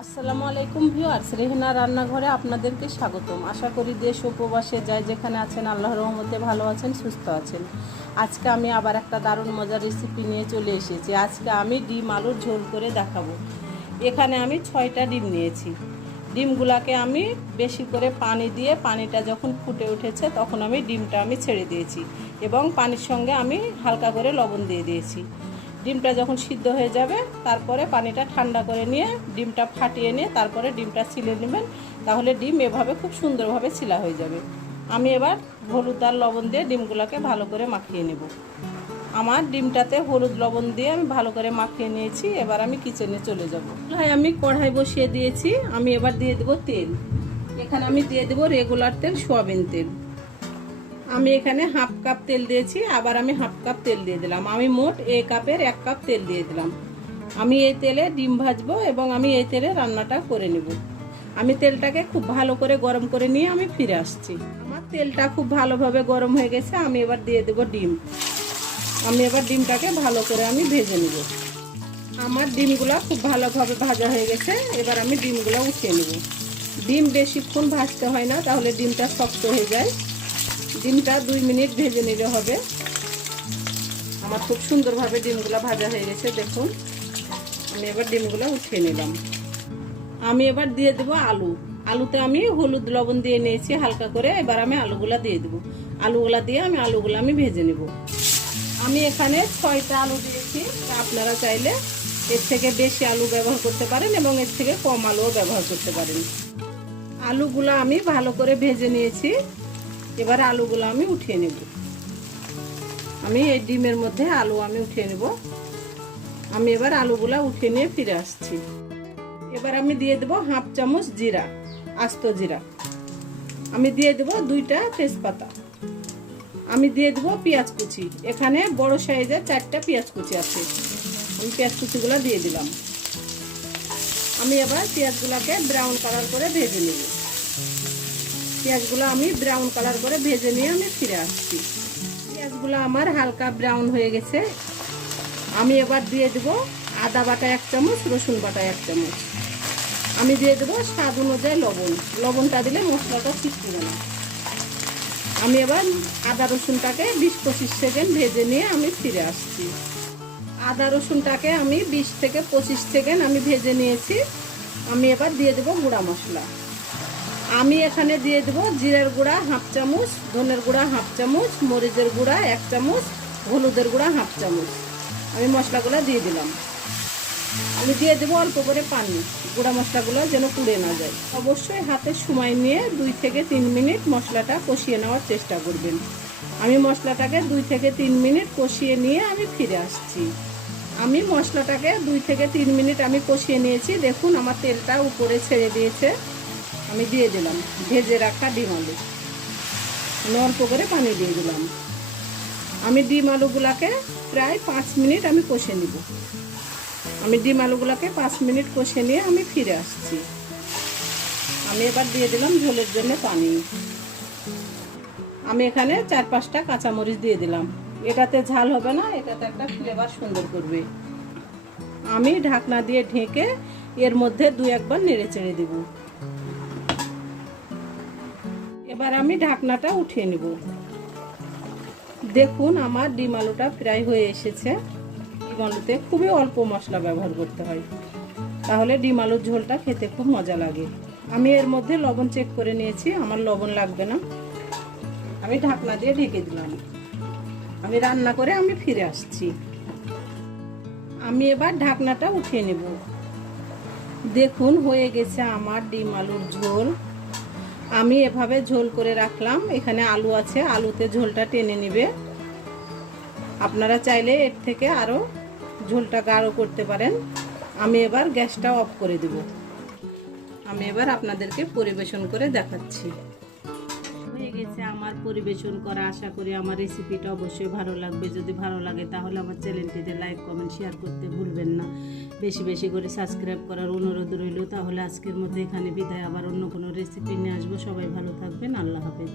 আসসালামু আলাইকুম ভিউয়ার্স, রেহেনা রান্নাঘরে আপনাদেরকে স্বাগতম। আশা করি দেশ ও প্রবাসে যাই যেখানে আছেন আল্লাহর রহমতে ভালো আছেন, সুস্থ আছেন। আজকে আমি আবার একটা দারুণ মজার রেসিপি নিয়ে চলে এসেছি। আজকে আমি ডিম আলুর ঝোল করে দেখাবো। এখানে আমি 6টা ডিম নিয়েছি। ডিমগুলাকে আমি বেশি করে পানি দিয়ে, পানিটা যখন ফুটে উঠেছে তখন আমি ডিমটা ছেড়ে দিয়েছি এবং পানির সঙ্গে আমি হালকা করে লবণ দিয়ে দিয়েছি। ডিমটা যখন সিদ্ধ হয়ে যাবে তারপরে পানিটা ঠান্ডা করে নিয়ে ডিমটা ফাটিয়ে নিয়ে তারপরে ডিমটা ছিলে নেবেন, তাহলে ডিম এভাবে খুব সুন্দরভাবে ছিলা হয়ে যাবে। আমি এবার হলুদ আর লবণ দিয়ে ডিমগুলোকে ভালো করে মাখিয়ে নেব। আমার ডিমটাতে হলুদ লবণ দিয়ে আমি ভালো করে মাখিয়ে নিয়েছি। এবার আমি কিচেনে চলে যাব। আমি কড়াই বসিয়ে দিয়েছি। আমি এবার দিয়ে দেবো তেল। এখানে আমি দিয়ে দেবো রেগুলার তেল, সয়াবিন তেল। আমি এখানে হাফ কাপ তেল দিয়েছি, আবার আমি হাফ কাপ তেল দিয়ে দিলাম। আমি মোট এই কাপের 1 কাপ তেল দিয়ে দিলাম। আমি এই তেলে ডিম ভাজবো এবং আমি এই তেলে রান্নাটা করে নেব। আমি তেলটাকে খুব ভালো করে গরম করে নিয়ে আমি ফিরে আসছি। আমার তেলটা খুব ভালোভাবে গরম হয়ে গেছে। আমি এবার দিয়ে দেব ডিম। আমি এবার ডিমটাকে ভালো করে আমি ভেজে নেব। আমার ডিমগুলো খুব ভালোভাবে ভাজা হয়ে গেছে। এবার আমি ডিমগুলো উঠিয়ে নেব। ডিম বেশিক্ষণ ভাজতে হয় না, তাহলে ডিমটা শক্ত হয়ে যায়। ডিমটা 2 মিনিট ভেজে নিলে হবে। আমার খুব সুন্দরভাবে ডিমগুলো ভাজা হয়ে গেছে, দেখুন। আমি এবার ডিমগুলো উঠিয়ে নিলাম। আমি এবার দিয়ে দেবো আলু। আলুতে আমি হলুদ লবণ দিয়ে নিয়েছি হালকা করে। এবার আমি আলুগুলা দিয়ে দেবো। আলুগুলা দিয়ে আমি ভেজে নেব। আমি এখানে 6টা আলু দিয়েছি। আপনারা চাইলে এর থেকে বেশি আলু ব্যবহার করতে পারেন এবং এর থেকে কম আলুও ব্যবহার করতে পারেন। আলুগুলো আমি ভালো করে ভেজে নিয়েছি। এবার আলুগুলো আমি উঠিয়ে নেব। আমি এই ডিমের মধ্যে আলু উঠিয়ে নেব। আমি এবার আলুগুলা উঠিয়ে নিয়ে ফিরে আসছি। এবার আমি দিয়ে দেব হাফ চামচ জিরা, আস্ত জিরা। আমি দিয়ে দেব 2টা তেজপাতা। আমি দিয়ে দেব পেঁয়াজ কুচি। এখানে বড় সাইজের 4টা পেঁয়াজ কুচি আছে। আমি পেঁয়াজ কুচিগুলো দিয়ে দিলাম। আমি এবার পেঁয়াজগুলোকে ব্রাউন কালার করে ভেজে নেব। পেঁয়াজগুলো আমি ব্রাউন কালার করে ভেজে নিয়ে আমি ফিরে আসছি। পেঁয়াজগুলো আমার হালকা ব্রাউন হয়ে গেছে। আমি এবার দিয়ে দেব আদা বাটা 1 চামচ, রসুন বাটা 1 চামচ। আমি দিয়ে দেবো স্বাদ অনুযায়ী লবণ। লবণটা দিলে মশলাটা ছিটকে না। আমি এবার আদা রসুনটাকে 20-25 সেকেন্ড ভেজে নিয়ে আমি ফিরে আসছি। আদা রসুনটাকে আমি 20 থেকে 25 সেকেন্ড আমি ভেজে নিয়েছি। আমি এবার দিয়ে দেবো গুঁড়া মশলা। আমি এখানে দিয়ে দেব জিরার গুঁড়া হাফ চামচ, ধনের গুঁড়া হাফ চামচ, মরিচের গুঁড়া 1 চামচ, হলুদের গুঁড়া হাফ চামচ। আমি মশলাগুলো দিয়ে দিলাম। আমি দিয়ে দেবো অল্প করে পানি, গুঁড়া মশলাগুলো যেন পুড়ে না যায়। অবশ্যই হাতে সময় নিয়ে 2 থেকে 3 মিনিট মশলাটা কষিয়ে নেওয়ার চেষ্টা করবেন। আমি মশলাটাকে 2 থেকে 3 মিনিট কষিয়ে নিয়ে আমি ফিরে আসছি। আমি মশলাটাকে 2 থেকে 3 মিনিট আমি কষিয়ে নিয়েছি। দেখুন আমার তেলটা উপরে ছেড়ে দিয়েছে। আমি দিয়ে দিলাম ভেজে রাখা ডিম আলু। অল্প করে পানি দিয়ে দিলাম। আমি ডিম আলুগুলাকে প্রায় 5 মিনিট আমি কষে নিব। আমি ডিম আলুগুলাকে 5 মিনিট কষে নিয়ে আমি ফিরে আসছি। আমি এবার দিয়ে দিলাম ঝোলের জন্য পানি। আমি এখানে 4-5টা কাঁচামরিচ দিয়ে দিলাম। এটাতে ঝাল হবে না, এটাতে একটা ফ্লেভার সুন্দর করবে। আমি ঢাকনা দিয়ে ঢেকে এর মধ্যে 2-1 বার নেড়ে চেড়ে দেব। এবার আমি ঢাকনাটা উঠিয়ে নেব। দেখুন আমার ডিম আলুটা প্রায় হয়ে এসেছে। ডিম আলুতে খুবই অল্প মশলা ব্যবহার করতে হয়, তাহলে ডিম আলুর ঝোলটা খেতে খুব মজা লাগে। আমি এর মধ্যে লবণ চেক করে নিয়েছি, আমার লবণ লাগবে না। আমি ঢাকনা দিয়ে ঢেকে দিলাম। আমি রান্না করে আমি ফিরে আসছি। আমি এবার ঢাকনাটা উঠিয়ে নেব। দেখুন হয়ে গেছে আমার ডিম আলুর ঝোল। আমি এভাবে ঝোল করে রাখলাম। এখানে আলু আছে, আলুতে ঝোলটা টেনে নেবে। আপনারা চাইলে এর থেকে আরো ঝোলটা গাঢ় করতে পারেন। আমি এবার গ্যাসটা অফ করে দেব। আমি এবার আপনাদেরকে পরিবেশন করে দেখাচ্ছি। হয়ে গেছে আমার পরিবেশন করা। আশা করি আমার রেসিপিটা অবশ্যই ভালো লাগবে। যদি ভালো লাগে তাহলে আমার চ্যানেলটিতে লাইক, কমেন্ট, শেয়ার করতে ভুলবেন না। বেশি বেশি করে সাবস্ক্রাইব করার অনুরোধ রইল। তাহলে আজকের মতো এখানে বিদায়। আবার অন্য কোনো রেসিপি নিয়ে আসবো। সবাই ভালো থাকবেন। আল্লাহ হাফেজ।